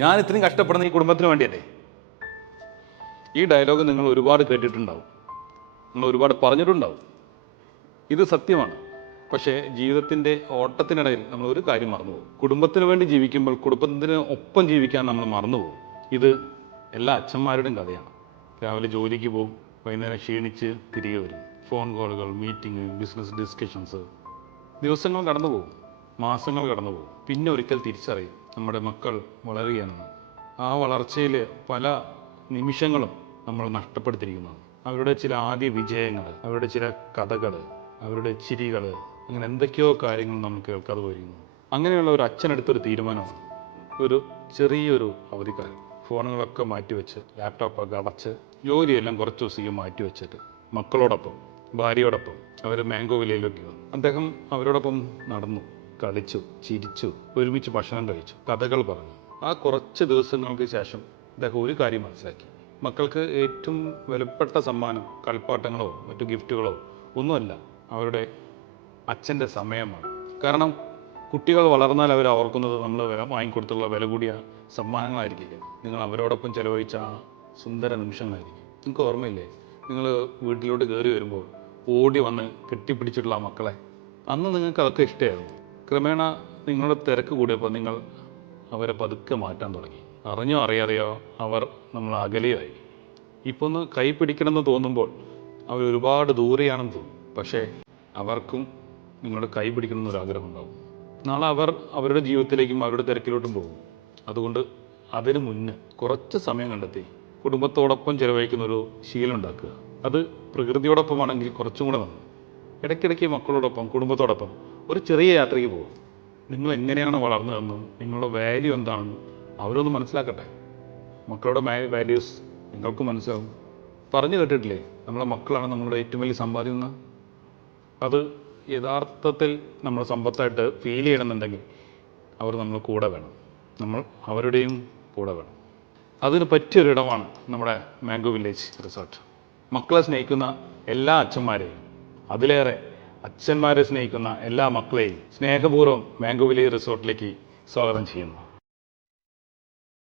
ഞാൻ ഇത്രയും കഷ്ടപ്പെടുന്ന ഈ കുടുംബത്തിന് വേണ്ടിയല്ലേ. ഈ ഡയലോഗ് നിങ്ങൾ ഒരുപാട് കേട്ടിട്ടുണ്ടാവും, നിങ്ങൾ ഒരുപാട് പറഞ്ഞിട്ടുണ്ടാവും. ഇത് സത്യമാണ്. പക്ഷേ ജീവിതത്തിൻ്റെ ഓട്ടത്തിനിടയിൽ നമ്മൾ ഒരു കാര്യം മറന്നുപോകും. കുടുംബത്തിന് വേണ്ടി ജീവിക്കുമ്പോൾ കുടുംബത്തിന് ഒപ്പം ജീവിക്കാൻ നമ്മൾ മറന്നുപോകും. ഇത് എല്ലാ അച്ഛന്മാരുടെയും കഥയാണ്. രാവിലെ ജോലിക്ക് പോകും, വൈകുന്നേരം ക്ഷീണിച്ച് തിരികെ വരും. ഫോൺ കോളുകൾ, മീറ്റിംഗ്, ബിസിനസ് ഡിസ്കഷൻസ്. ദിവസങ്ങൾ കടന്നു പോകും, മാസങ്ങൾ കടന്നു പോകും. പിന്നെ ഒരിക്കൽ തിരിച്ചറിയും നമ്മുടെ മക്കൾ വളരുകയാണെന്ന്. ആ വളർച്ചയിൽ പല നിമിഷങ്ങളും നമ്മൾ നഷ്ടപ്പെടുത്തിയിരിക്കുന്നതാണ്. അവരുടെ ചില ആദ്യ വിജയങ്ങൾ, അവരുടെ ചില കഥകൾ, അവരുടെ ചിരികൾ, അങ്ങനെ എന്തൊക്കെയോ കാര്യങ്ങൾ നമ്മൾ കേൾക്കാതെ പോയിരിക്കുന്നു. അങ്ങനെയുള്ള ഒരു അച്ഛനെടുത്തൊരു തീരുമാനമാണ് ഒരു ചെറിയൊരു അവധിക്കാലം. ഫോണുകളൊക്കെ മാറ്റിവെച്ച്, ലാപ്ടോപ്പൊക്കെ അടച്ച്, ജോലിയെല്ലാം കുറച്ച് ദിവസം മാറ്റിവെച്ചിട്ട് മക്കളോടൊപ്പം, ഭാര്യയോടൊപ്പം അവർ മാംഗോ വില്ലയിലേക്ക് വന്നു. അദ്ദേഹം അവരോടൊപ്പം നടന്നു, കളിച്ചു, ചിരിച്ചു, ഒരുമിച്ച് ഭക്ഷണം കഴിച്ചു, കഥകൾ പറഞ്ഞു. ആ കുറച്ച് ദിവസങ്ങൾക്ക് ശേഷം അദ്ദേഹം ഒരു കാര്യം മനസ്സിലാക്കി. മക്കൾക്ക് ഏറ്റവും വിലപ്പെട്ട സമ്മാനം കളിപ്പാട്ടങ്ങളോ മറ്റു ഗിഫ്റ്റുകളോ ഒന്നുമല്ല, അവരുടെ അച്ഛൻ്റെ സമയമാണ്. കാരണം കുട്ടികൾ വളർന്നാൽ അവർ ഓർക്കുന്നത് നമ്മൾ വാങ്ങിക്കൊടുത്തുള്ള വില കൂടിയ സമ്മാനങ്ങളായിരിക്കില്ല, നിങ്ങൾ അവരോടൊപ്പം ചിലവഴിച്ച ആ സുന്ദര നിമിഷങ്ങളായിരിക്കും. നിങ്ങൾക്ക് ഓർമ്മയില്ലേ, നിങ്ങൾ വീട്ടിലോട്ട് കയറി വരുമ്പോൾ ഓടി വന്ന് കെട്ടിപ്പിടിച്ചിട്ടുള്ള ആ മക്കളെ? അന്ന് നിങ്ങൾക്ക് അതൊക്കെ ഇഷ്ടമായിരുന്നു. ക്രമേണ നിങ്ങളുടെ തിരക്ക് കൂടിയപ്പോൾ നിങ്ങൾ അവരെ പതുക്കെ മാറ്റാൻ തുടങ്ങി. അറിഞ്ഞോ അറിയാതെയോ അവർ നമ്മൾ അകലെയായി. ഇപ്പോൾ ഒന്ന് കൈ പിടിക്കണമെന്ന് തോന്നുമ്പോൾ അവർ ഒരുപാട് ദൂരെയാണെന്ന് തോന്നും. പക്ഷേ അവർക്കും നിങ്ങളുടെ കൈ പിടിക്കണമെന്നൊരാഗ്രഹം ഉണ്ടാവും. നാളെ അവർ അവരുടെ ജീവിതത്തിലേക്കും അവരുടെ തിരക്കിലോട്ടും പോകും. അതുകൊണ്ട് അതിനു മുന്നേ കുറച്ച് സമയം കണ്ടെത്തി കുടുംബത്തോടൊപ്പം ചിലവഴിക്കുന്നൊരു ശീലം ഉണ്ടാക്കുക. അത് പ്രകൃതിയോടൊപ്പമാണെങ്കിൽ കുറച്ചും കൂടെ നന്ന്. ഇടയ്ക്കിടയ്ക്ക് മക്കളോടൊപ്പം, കുടുംബത്തോടൊപ്പം ഒരു ചെറിയ യാത്രയ്ക്ക് പോകും. നിങ്ങൾ എങ്ങനെയാണ് വളർന്നതെന്നും നിങ്ങളുടെ വാല്യൂ എന്താണെന്നും അവരൊന്ന് മനസ്സിലാക്കട്ടെ. മക്കളുടെ വാല്യൂസ് നിങ്ങൾക്ക് മനസ്സിലാവും. പറഞ്ഞു കേട്ടിട്ടില്ലേ, നമ്മളെ മക്കളാണ് നമ്മളുടെ ഏറ്റവും വലിയ സമ്പാദ്യം എന്ന്? അത് യഥാർത്ഥത്തിൽ നമ്മൾ സമ്പത്തായിട്ട് ഫീൽ ചെയ്യണമെന്നുണ്ടെങ്കിൽ അവർ നമ്മൾ കൂടെ വേണം, നമ്മൾ അവരുടെയും കൂടെ വേണം. അതിന് പറ്റിയൊരിടമാണ് നമ്മുടെ മാംഗോ വില്ലേജ് റിസോർട്ട്. മക്കളെ സ്നേഹിക്കുന്ന എല്ലാ അച്ഛന്മാരെയും, അതിലേറെ അച്ഛന്മാരെ സ്നേഹിക്കുന്ന എല്ലാ മക്കളെയും സ്നേഹപൂർവ്വം മാംഗോ വില്ലേജ് റിസോർട്ടിലേക്ക് സ്വാഗതം ചെയ്യുന്നു.